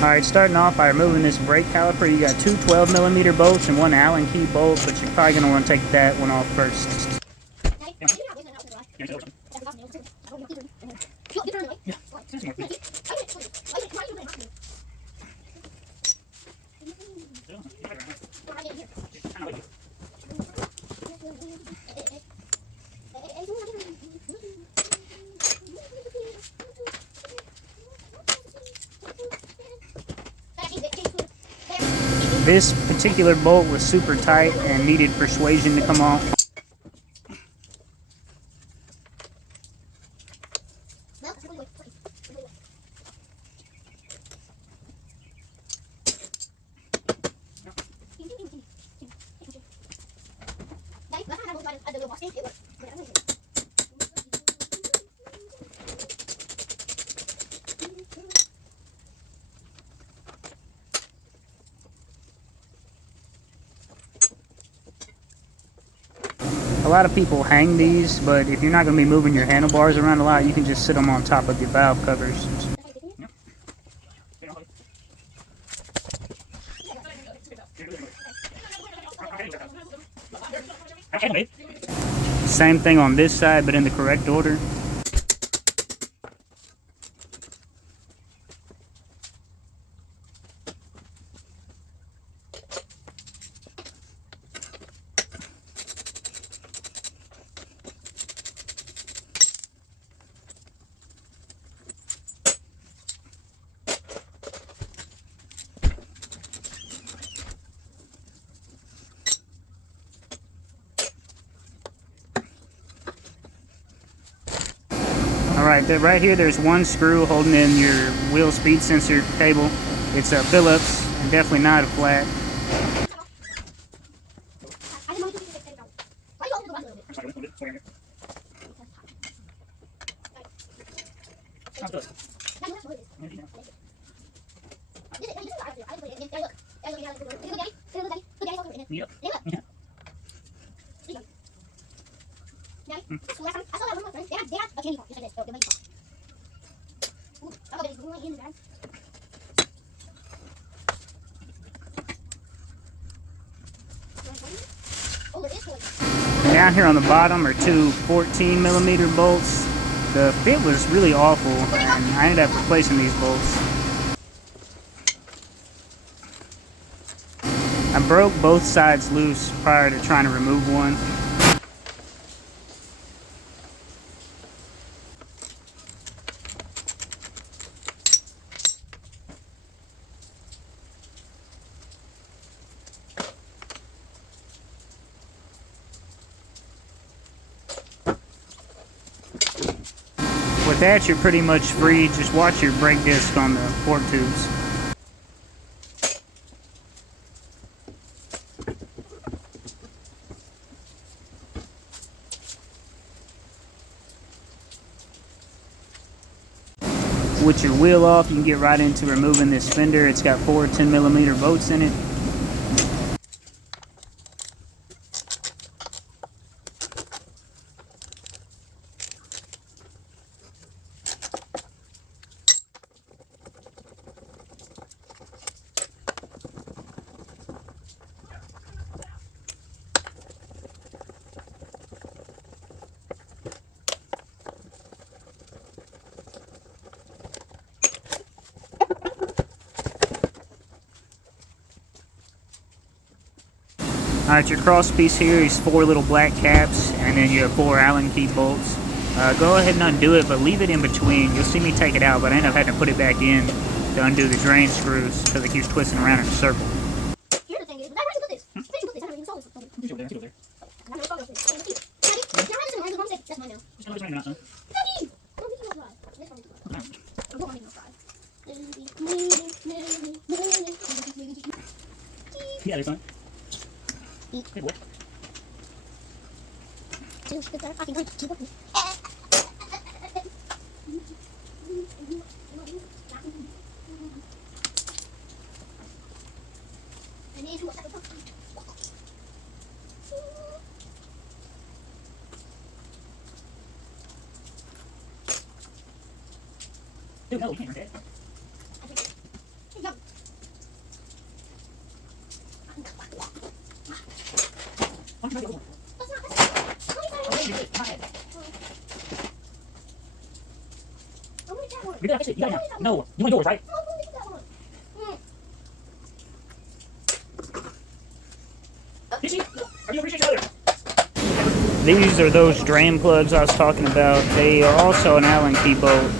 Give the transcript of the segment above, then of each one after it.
Alright, starting off by removing this brake caliper, you got two 12mm bolts and one Allen key bolt, but you're probably going to want to take that one off first. This particular bolt was super tight and needed persuasion to come off. A lot of people hang these, but if you're not going to be moving your handlebars around a lot, you can just sit them on top of your valve covers. Same thing on this side, but in the correct order. Alright, right here there's one screw holding in your wheel speed sensor cable. It's a Phillips, and definitely not a flat. Down here on the bottom are two 14mm bolts. The fit was really awful, and I ended up replacing these bolts. I broke both sides loose prior to trying to remove one. With that, you're pretty much free. Just watch your brake disc on the fork tubes. With your wheel off, you can get right into removing this fender. It's got four 10mm bolts in it. Alright, your cross piece here is four little black caps, and then you have four Allen key bolts. Go ahead and undo it, but leave it in between. You'll see me take it out, but I end up having to put it back in to undo the drain screws because it keeps twisting around in a circle. Here's the thing is, where did you put this? Where did you put this? I don't even solve this. It's over there. I don't know if it's over there. That's mine now. Just gonna turn it out, son. Daddy! I don't think you want to try. I don't want to try. Yeah, there's one. Good boy. I can drink 2 books. Dude, no, you can't drink it. You're gonna fix it. You gotta now. No, you want yours, right? Did she? Are you appreciate each other? These are those drain plugs I was talking about. They are also an Allen key bolt.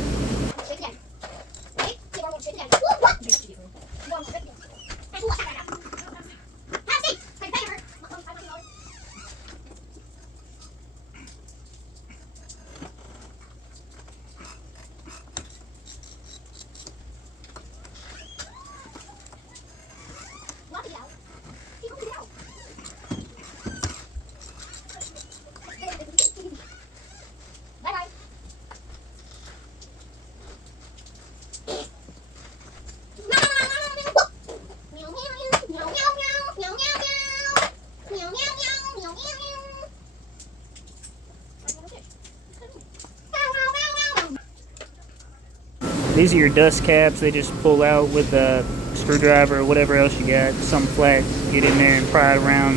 These are your dust caps. They just pull out with a screwdriver or whatever else you got. Some flat, get in there and pry it around.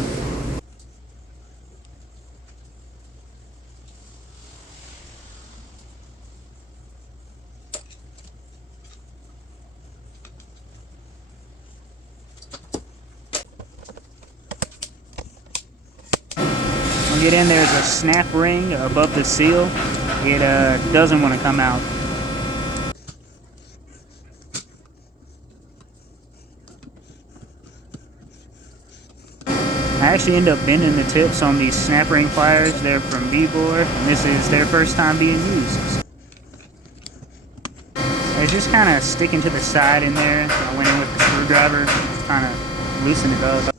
When you get in, there's a snap ring above the seal. It doesn't want to come out. I actually end up bending the tips on these snap ring pliers. They're from Vibor, and this is their first time being used. It's just kind of sticking to the side in there. I went in with the screwdriver, just kind of loosen it up.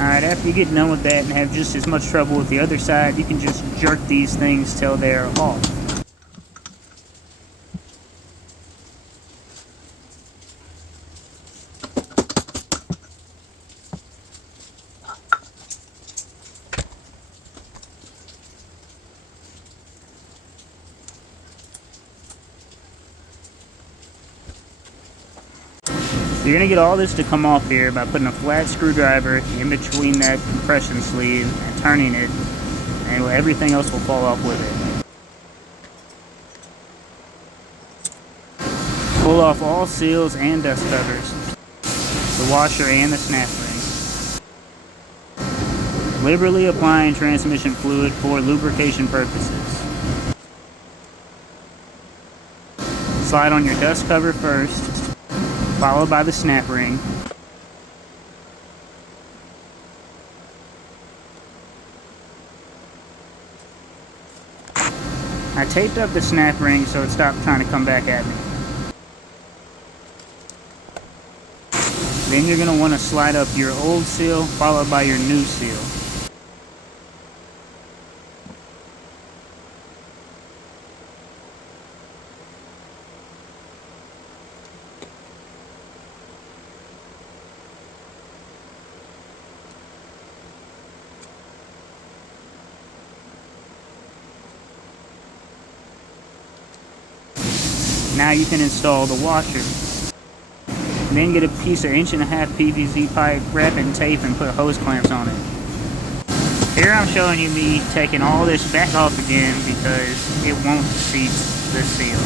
Alright, after you get done with that and have just as much trouble with the other side, you can just jerk these things till they're off. You're going to get all this to come off here by putting a flat screwdriver in between that compression sleeve and turning it, and everything else will fall off with it. Pull off all seals and dust covers, the washer and the snap ring. Liberally applying transmission fluid for lubrication purposes. Slide on your dust cover first, followed by the snap ring. I taped up the snap ring so it stopped trying to come back at me. Then you're going to want to slide up your old seal, followed by your new seal. Now you can install the washer. Then get a piece of 1.5 PVC pipe, wrap it in tape, and put hose clamps on it. Here I'm showing you me taking all this back off again because it won't seat the seal.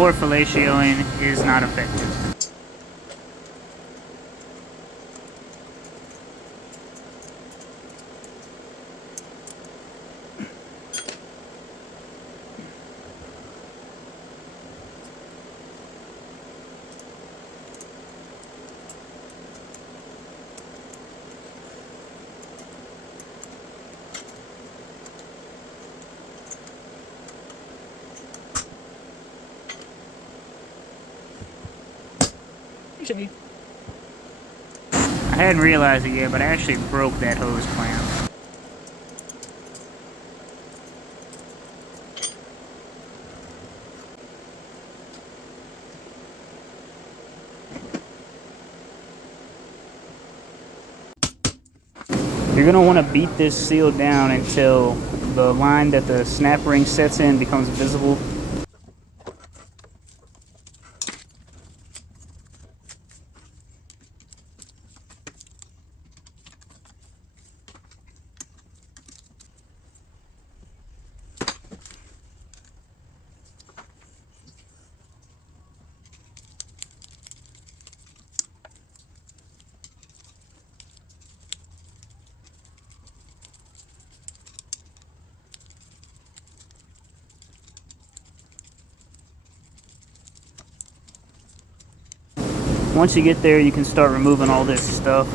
or fellatioing is not effective. I hadn't realized it yet, but I actually broke that hose clamp. You're going to want to beat this seal down until the line that the snap ring sets in becomes visible. Once you get there, you can start removing all this stuff.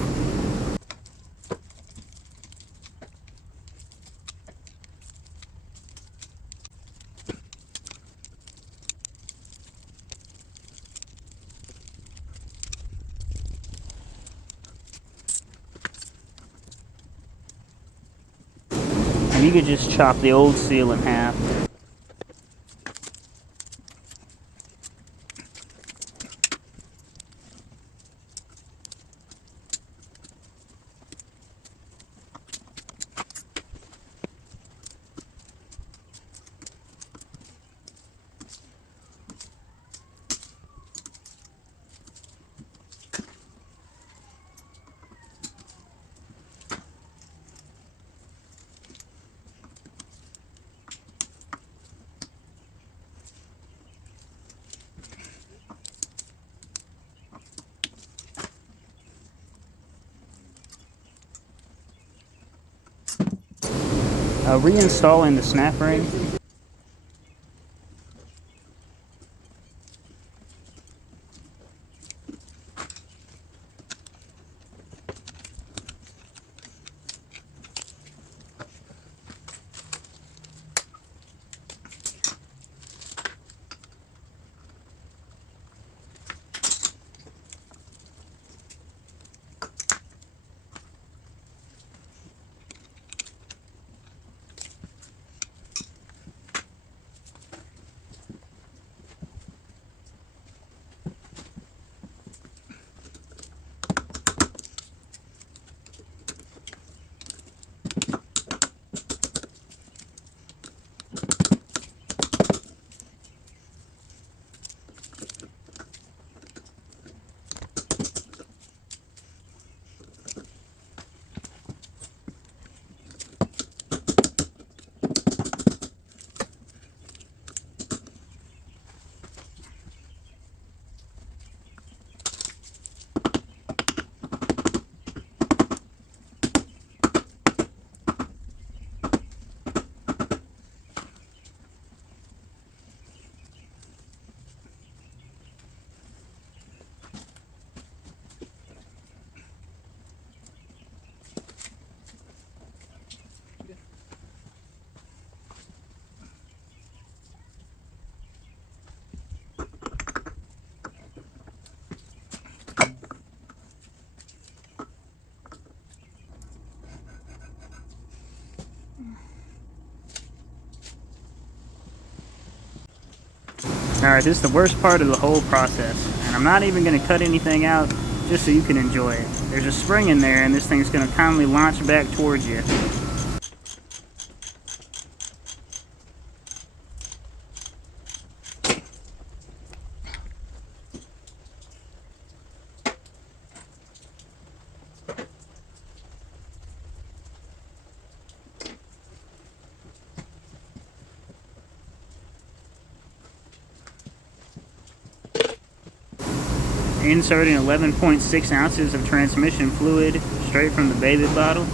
And you could just chop the old seal in half. Reinstalling the snap ring. Alright, this is the worst part of the whole process, and I'm not even going to cut anything out just so you can enjoy it. There's a spring in there and this thing's going to kindly launch back towards you. Inserting 11.6 ounces of transmission fluid straight from the baby bottle.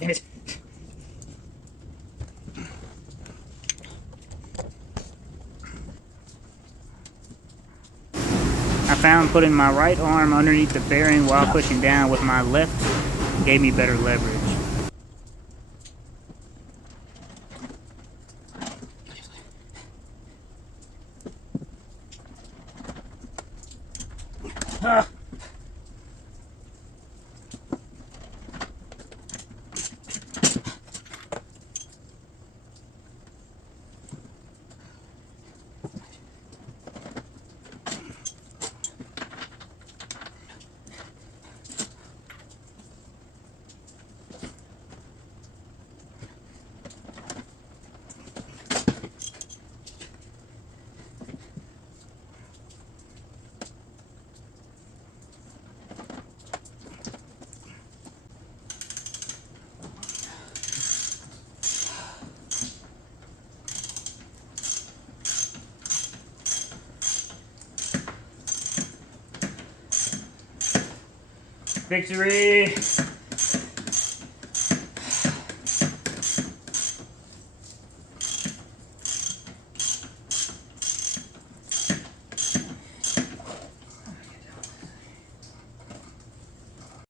Damn it. I found putting my right arm underneath the fairing while pushing down with my left gave me better leverage. Victory!